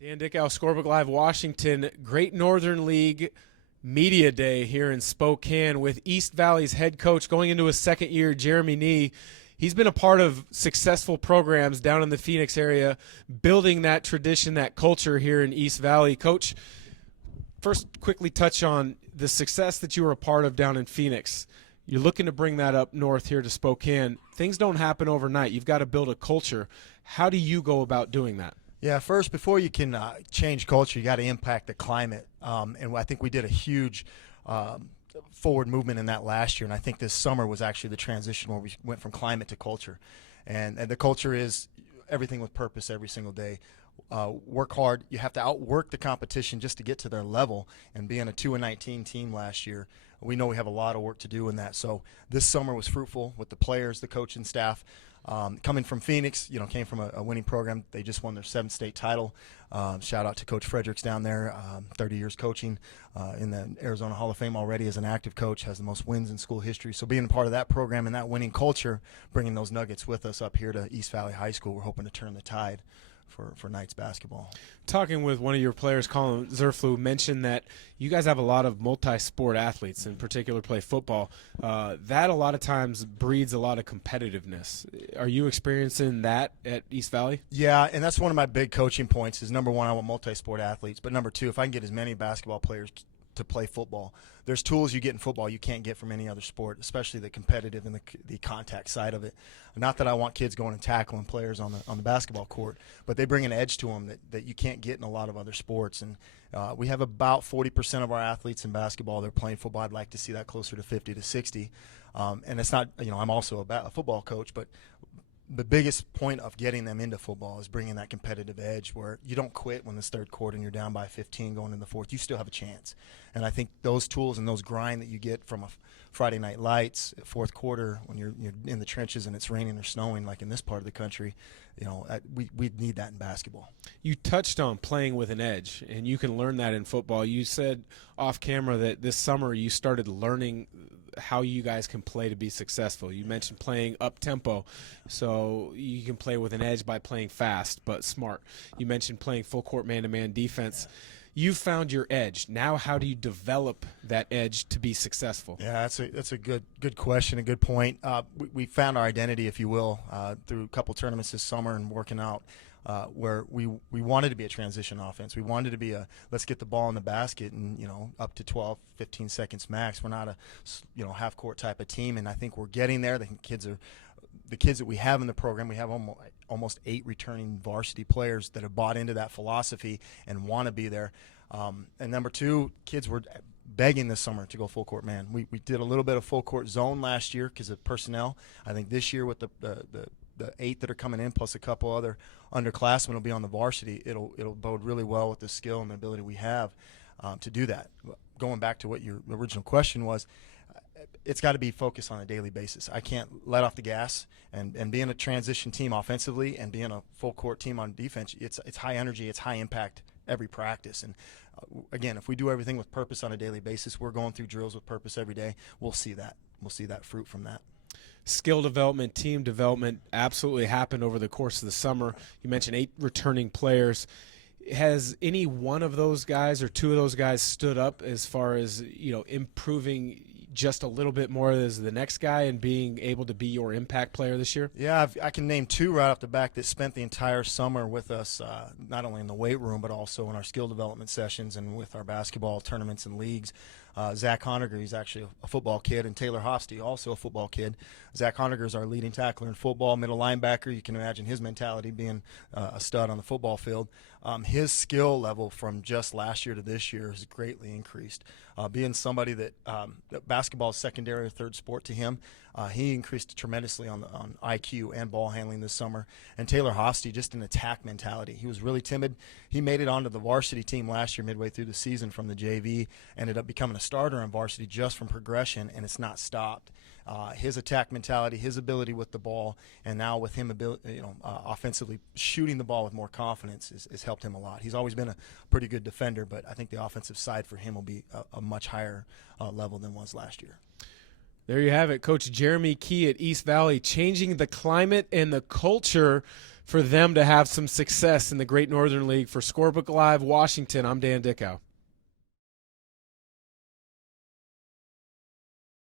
Dan Dickau, Scorebook Live Washington. Great Northern League Media Day here in Spokane with East Valley's head coach going into his second year, Jeremy Nee. He's been a part of successful programs down in the Phoenix area, building that tradition, that culture here in East Valley. Coach, first quickly touch on the success that you were a part of down in Phoenix. You're looking to bring that up north here to Spokane. Things don't happen overnight. You've got to build a culture. How do you go about doing that? Yeah, first, before you can change culture, you got to impact the climate. And I think we did a huge forward movement in that last year. And I think this summer was actually the transition where we went from climate to culture. And the culture is everything with purpose every single day. Work hard. You have to outwork the competition just to get to their level. And being a 2-19 team last year, we know we have a lot of work to do in that. So this summer was fruitful with the players, the coaching staff. Coming from Phoenix, came from a winning program. They just won their 7th state title. Shout out to Coach Fredericks down there, 30 years coaching in the Arizona Hall of Fame already as an active coach, has the most wins in school history. So being a part of that program and that winning culture, bringing those nuggets with us up here to East Valley High School, we're hoping to turn the tide for Knights basketball. Talking with one of your players, Colin Zerflu, mentioned that you guys have a lot of multi-sport athletes, in particular play football. That a lot of times breeds a lot of competitiveness. Are you experiencing that at East Valley? Yeah, and that's one of my big coaching points is, number one, I want multi-sport athletes. But number two, if I can get as many basketball players to play football, there's tools you get in football you can't get from any other sport, especially the competitive and the contact side of it. Not that I want kids going and tackling players on the basketball court, but they bring an edge to them that you can't get in a lot of other sports. And we have about 40% of our athletes in basketball, they're playing football. I'd like to see that closer to 50 to 60. And it's not, I'm also a football coach, but the biggest point of getting them into football is bringing that competitive edge where you don't quit when it's third quarter and you're down by 15 going in the fourth. You still have a chance. And I think those tools and those grind that you get from a Friday Night Lights, fourth quarter, when you're in the trenches and it's raining or snowing like in this part of the country, we need that in basketball. You touched on playing with an edge, and you can learn that in football. You said off camera that this summer you started learning how you guys can play to be successful. You mentioned playing up-tempo, so you can play with an edge by playing fast but smart. You mentioned playing full-court man-to-man defense. You found your edge. Now how do you develop that edge to be successal? Yeah, that's a good question, a good point. We found our identity, if you will, through a couple tournaments this summer and working out. Where we wanted to be a transition offense. We wanted to be let's get the ball in the basket and up to 12, 15 seconds max. We're not a half court type of team, and I think we're getting there. The kids that we have in the program. We have almost 8 returning varsity players that have bought into that philosophy and want to be there. And number two, kids were begging this summer to go full court man. We did a little bit of full court zone last year because of personnel. I think this year with the 8 that are coming in plus a couple other underclassmen will be on the varsity. It'll bode really well with the skill and the ability we have to do that. Going back to what your original question was, it's got to be focused on a daily basis. I can't let off the gas, and being a transition team offensively and being a full court team on defense, it's high energy, it's high impact every practice. And again, if we do everything with purpose on a daily basis, we're going through drills with purpose every day, we'll see that fruit from that. Skill development, team development absolutely happened over the course of the summer. You mentioned 8 returning players. Has any one of those guys or 2 of those guys stood up as far as improving just a little bit more as the next guy and being able to be your impact player this year? Yeah, I can name 2 right off the back that spent the entire summer with us, not only in the weight room but also in our skill development sessions and with our basketball tournaments and leagues. Zach Honiger, he's actually a football kid, and Taylor Hofsty, also a football kid. Zach Honiger is our leading tackler in football, middle linebacker. You can imagine his mentality being a stud on the football field. His skill level from just last year to this year has greatly increased. Being somebody that basketball is secondary or third sport to him, he increased tremendously on IQ and ball handling this summer. And Taylor Hofsty, just an attack mentality. He was really timid. He made it onto the varsity team last year midway through the season from the JV, ended up becoming a starter on varsity just from progression, and it's not stopped. His attack mentality, his ability with the ball, and now with him offensively shooting the ball with more confidence has helped him a lot. He's always been a pretty good defender, but I think the offensive side for him will be a much higher level than was last year. There you have it, Coach Jeremy Key at East Valley, changing the climate and the culture for them to have some success in the Great Northern League. For Scorebook Live Washington, I'm Dan Dickau.